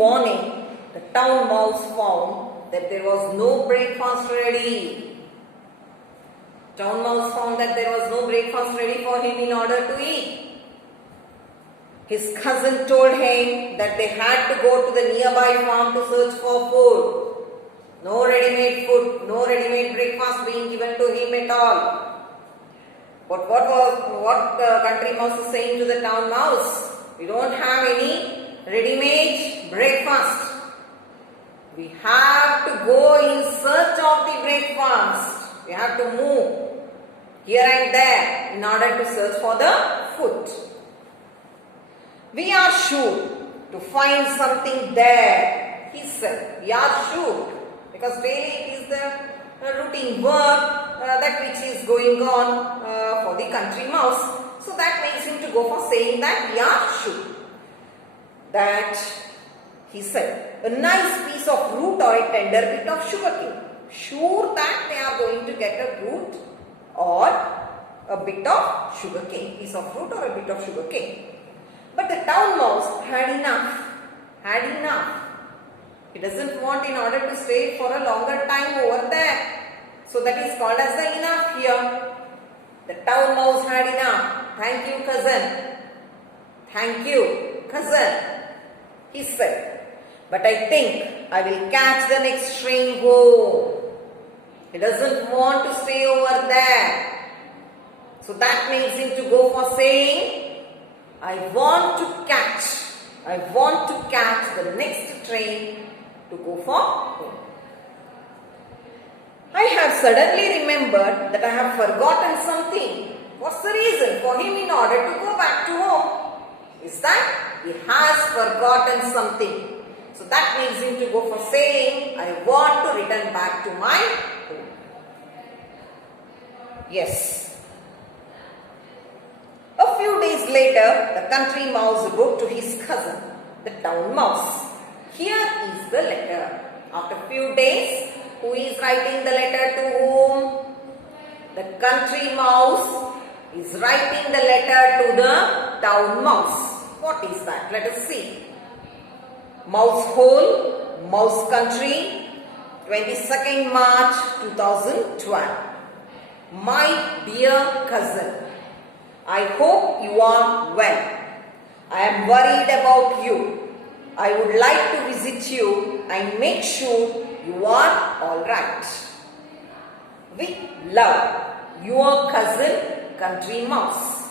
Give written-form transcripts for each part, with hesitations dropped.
morning, the town mouse found that there was no breakfast ready. Town mouse found that there was no breakfast ready for him in order to eat. His cousin told him that they had to go to the nearby farm to search for food. No ready-made food, no ready-made breakfast being given to him at all. But what the country mouse is saying to the town mouse? We don't have any ready-made breakfast. We have to go in search of the breakfast. We have to move here and there in order to search for the food. We are sure to find something there, he said. We are sure, because daily it is the routine work that which is going on for the country mouse. So that makes him to go for saying that we are sure. That, he said, a nice piece of root or a tender bit of sugarcane. Sure that they are going to get a root or a bit of sugarcane, piece of fruit or a bit of sugarcane. But the town mouse had enough. He doesn't want in order to stay for a longer time over there. So that is called as the enough here. The town mouse had enough. Thank you, cousin. Thank you, cousin, he said. But I think I will catch the next train home. He doesn't want to stay over there. So that makes him to go for saying, I want to catch the next train to go for home. I have suddenly remembered that I have forgotten something. What's the reason for him in order to go back to home? Is that he has forgotten something. So that makes him to go for saying, I want to return back to my home. Yes. A few days later, the country mouse wrote to his cousin, the town mouse. Here is the letter. After a few days, who is writing the letter to whom? The country mouse is writing the letter to the town mouse. What is that? Let us see. Mouse hole, mouse country, 22nd March 2012. My dear cousin, I hope you are well. I am worried about you. I would like to visit you and make sure you are alright. With love, your cousin, country mouse.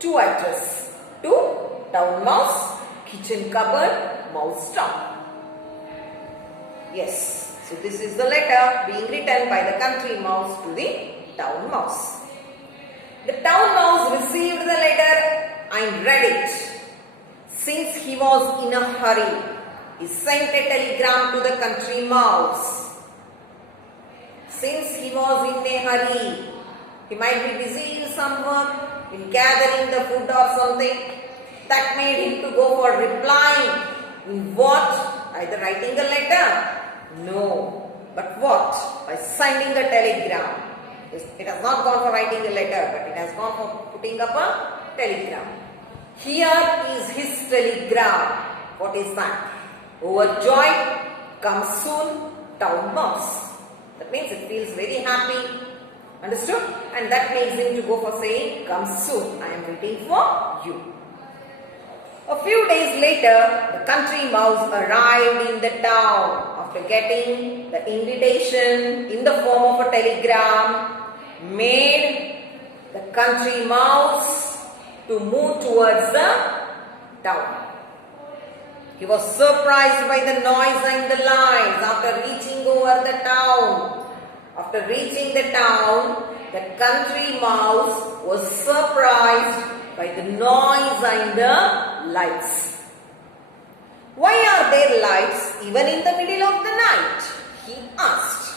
To address, to town mouse, kitchen cupboard, mouse top. Yes, so this is the letter being written by the country mouse to the town mouse. The town mouse received the letter and read it. Since he was in a hurry, he sent a telegram to the country mouse. Since he was in a hurry, he might be busy in some work, in gathering the food or something. That made him to go for replying. In what? Either writing a letter? No. But what? By sending a telegram. It has not gone for writing a letter, but it has gone for putting up a telegram. Here is his telegram. What is that? Overjoyed, come soon, town mouse. That means it feels very happy. Understood? And that makes him to go for saying, come soon, I am waiting for you. A few days later, the country mouse arrived in the town. After getting the invitation in the form of a telegram, made the country mouse to move towards the town. He was surprised by the noise and the lights after reaching over the town. After reaching the town, the country mouse was surprised by the noise and the lights. Why are there lights even in the middle of the night? He asked.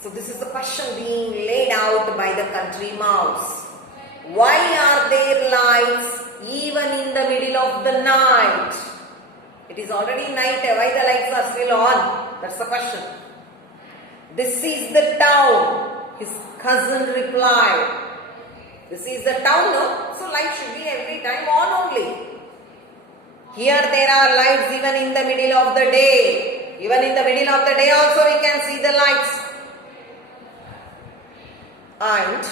So this is the question being laid out by the country mouse. Why are there lights even in the middle of the night? It is already night. Why the lights are still on? That's the question. This is the town, his cousin replied. This is the town, no? So light should be every time on only. Here there are lights even in the middle of the day. Even in the middle of the day also we can see the lights. And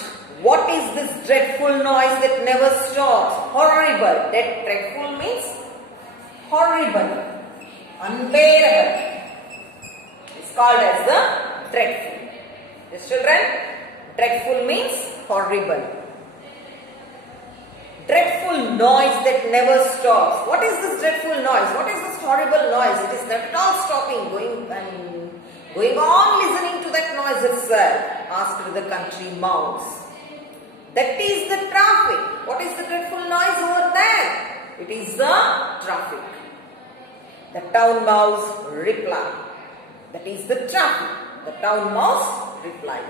what is this dreadful noise that never stops? Horrible. That dreadful means horrible, unbearable. It's called as the dreadful. Yes, children, dreadful means horrible. Dreadful noise that never stops. What is this dreadful noise? What is this horrible noise? It is not at all stopping, going on listening to that noise itself, asked the country mouse. That is the traffic. What is the dreadful noise over there? It is the traffic. The town mouse replied. That is the traffic. The town mouse replied.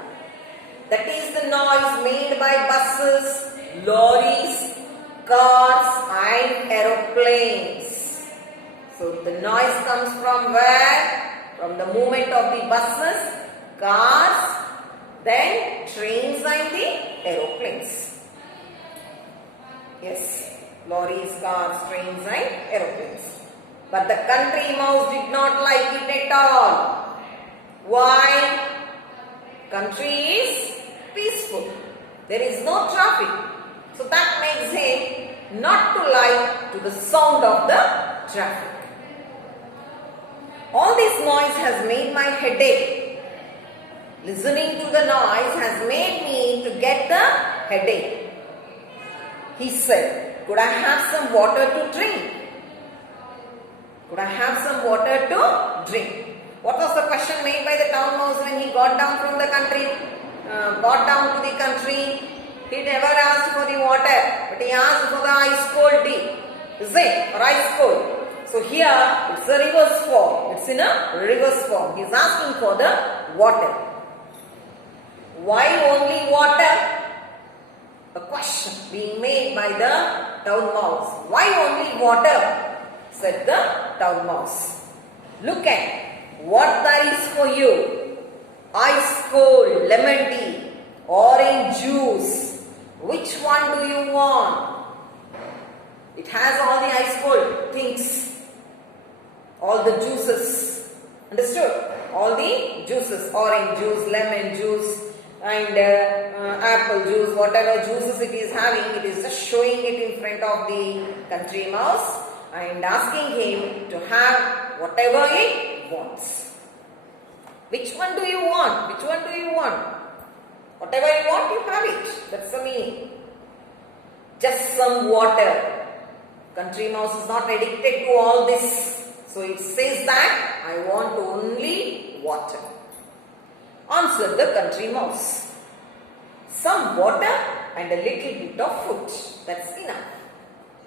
That is the noise made by buses, lorries, cars and aeroplanes. So the noise comes from where? From the movement of the buses, cars, then trains and the aeroplanes. Yes, lorries, cars, trains and aeroplanes. But the country mouse did not like it at all. Why? Country is peaceful. There is no traffic. So that makes him not to like to the sound of the traffic. All this noise has made my headache. Listening to the noise has made me to get the headache. He said, could I have some water to drink? Could I have some water to drink? What was the question made by the town mouse when he got down from the country? Got down to the country. He never asked for the water, but he asked for the ice cold tea. Is it? Or ice cold. So here it's a reverse form. It's in a reverse form. He is asking for the water. Why only water? A question being made by the town mouse. Why only water? Said the town mouse. Look at what there is for you. Ice cold lemon tea, orange juice. Which one do you want? It has all the ice cold things. All the juices. Understood? All the juices. Orange juice, lemon juice and apple juice. Whatever juices it is having, it is just showing it in front of the country mouse and asking him to have whatever it wants. Which one do you want? Which one do you want? Whatever you want, you have it. That's the meaning. Just some water. Country mouse is not addicted to all this. So it says that I want only water. Answered the country mouse. Some water and a little bit of food. That's enough.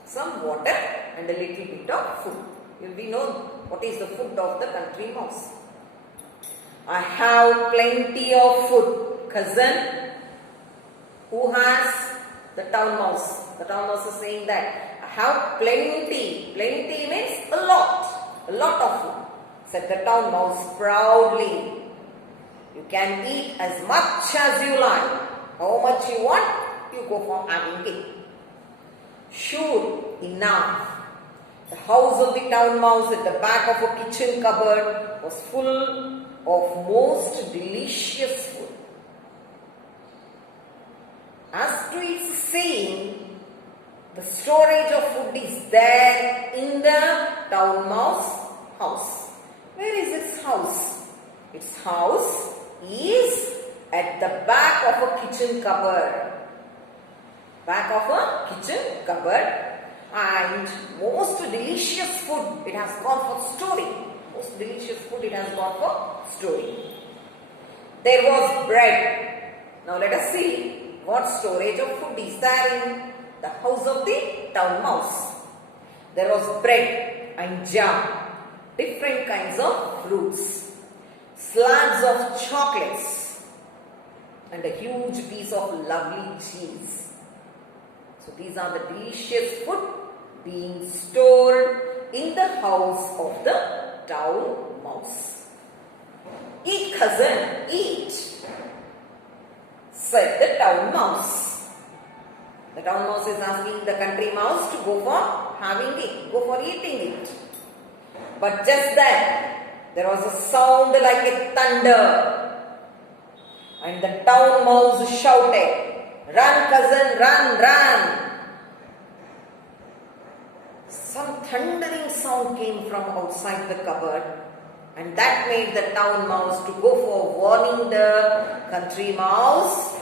Some water and a little bit of food. We know what is the food of the country mouse. I have plenty of food. Cousin, who has? The town mouse. The town mouse is saying that I have plenty. Plenty means a lot. A lot of food. Said the town mouse proudly. You can eat as much as you like. How much you want, you go for having it. Sure enough. The house of the town mouse at the back of a kitchen cupboard was full of most delicious food. As to its saying, the storage of food is there in the town mouse house. Where is its house? Its house is at the back of a kitchen cupboard. Back of a kitchen cupboard. And most delicious food it has gone for storing. Most delicious food it has gone for storing. There was bread. Now let us see what storage of food is there in the house of the town mouse. There was bread and jam, different kinds of fruits, slabs of chocolates, and a huge piece of lovely cheese. So these are the delicious food being stored in the house of the town mouse. Eat, cousin, eat, said the town mouse. The town mouse is asking the country mouse to go for having it, go for eating it. But just then, there was a sound like a thunder. And the town mouse shouted, "Run, cousin, run, run." Some thundering sound came from outside the cupboard, and that made the town mouse to go for warning the country mouse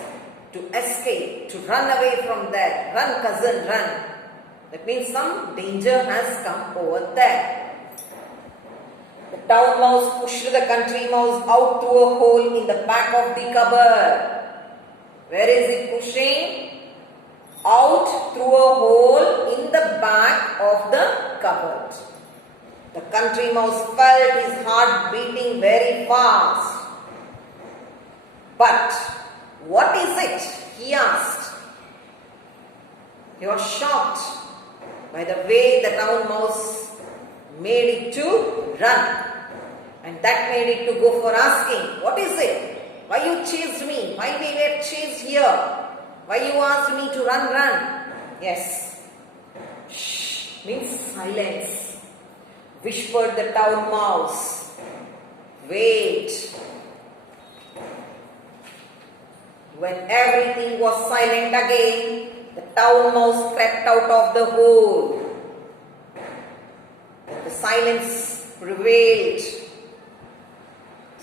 to escape, to run away from there. Run, cousin, run. That means some danger has come over there. The town mouse pushed the country mouse out through a hole in the back of the cupboard. Where is it pushing? Out through a hole in the back of the cupboard. The country mouse felt his heart beating very fast. But what is it? He asked. He was shocked by the way the town mouse made it to run. And that made it to go for asking, "What is it? Why you chased me? Why we were chased here? Why you asked me to run, run?" Yes. Shh means silence. Whispered the town mouse. Wait. When everything was silent again, the town mouse crept out of the hole. The silence prevailed.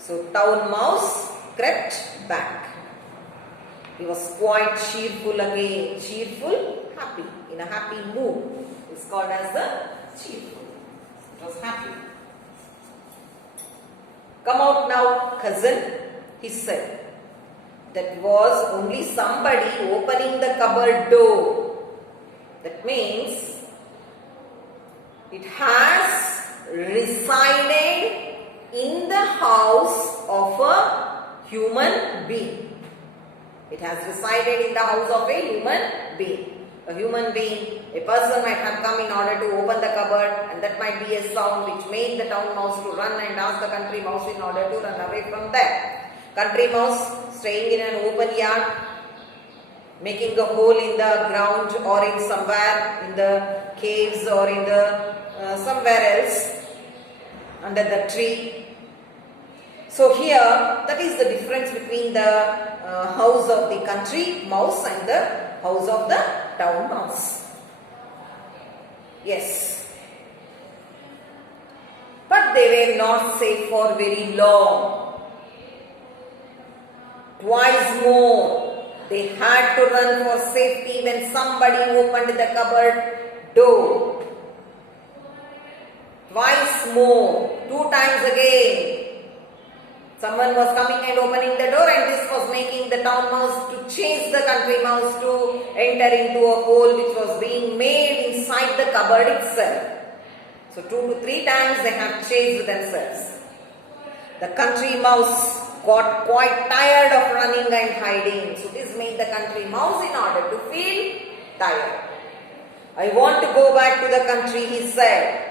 So town mouse crept back. He was quite cheerful again. Cheerful, happy, in a happy mood. It's called as the cheerful. It was happy. "Come out now, cousin," he said. That was only somebody opening the cupboard door. That means it has resided in the house of a human being. It has resided in the house of a human being. A human being, a person might have come in order to open the cupboard, and that might be a sound which made the town mouse to run and ask the country mouse in order to run away from there. Country mouse staying in an open yard, making a hole in the ground or in somewhere in the caves or in the somewhere else under the tree. So here, that is the difference between the house of the country mouse and the house of the town mouse. Yes. But they were not safe for very long. Twice more, they had to run for safety when somebody opened the cupboard door. Twice more, 2 times again. Someone was coming and opening the door, and this was making the town mouse to chase the country mouse to enter into a hole which was being made inside the cupboard itself. So 2 to 3 times they have chased themselves. The country mouse got quite tired of running and hiding. So this made the country mouse in order to feel tired. "I want to go back to the country," he said.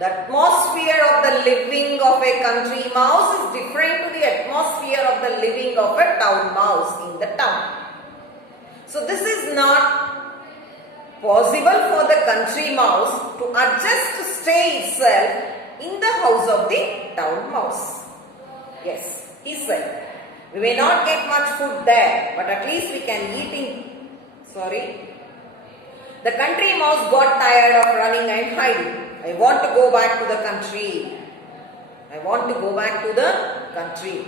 The atmosphere of the living of a country mouse is different to the atmosphere of the living of a town mouse in the town. So this is not possible for the country mouse to adjust to stay itself in the house of the town mouse. Yes, he said, "We may not get much food there, but at least we can eat in..." The country mouse got tired of running and hiding. "I want to go back to the country. I want to go back to the country,"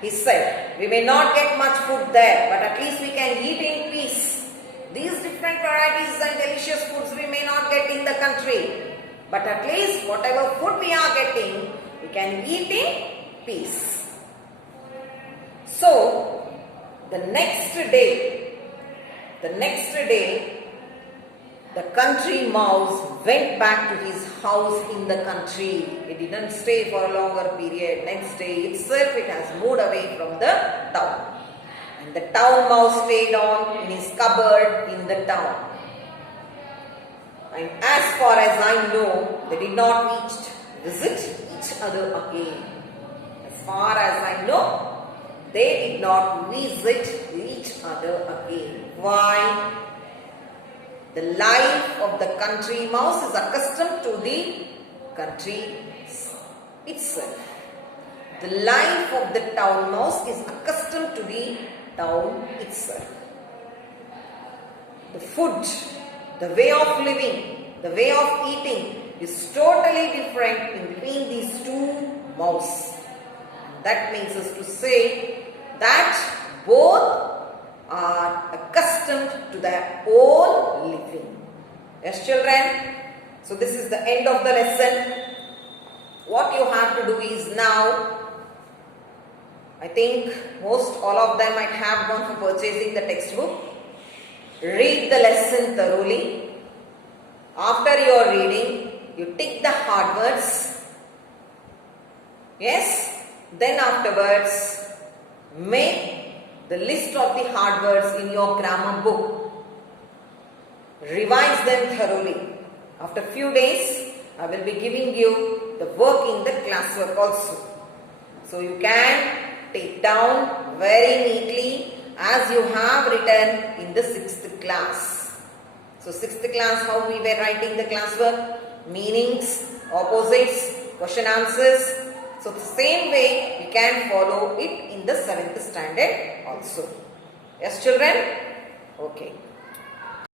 he said. "We may not get much food there, but at least we can eat in peace. These different varieties and delicious foods we may not get in the country, but at least whatever food we are getting, we can eat in peace." So, the next day, the country mouse went back to his house in the country. It didn't stay for a longer period. Next day itself, it has moved away from the town. And the town mouse stayed on in his cupboard in the town. And as far as I know, they did not visit each other again. As far as I know, they did not visit each other again. Why? The life of the country mouse is accustomed to the country itself. The life of the town mouse is accustomed to the town itself. The food, the way of living, the way of eating is totally different in between these two mouse. That means us to say that both are accustomed to their own living. Yes, children? So this is the end of the lesson. What you have to do is now, I think most all of them might have gone for purchasing the textbook. Read the lesson thoroughly. After your reading, you tick the hard words. Yes? Then afterwards, make the list of the hard words in your grammar book. Revise them thoroughly. After few days, I will be giving you the work in the classwork also. So you can take down very neatly as you have written in the 6th class. So 6th class, how we were writing the classwork? Meanings, opposites, question answers. So the same way we can follow it in the 7th standard also. Yes, children? Okay.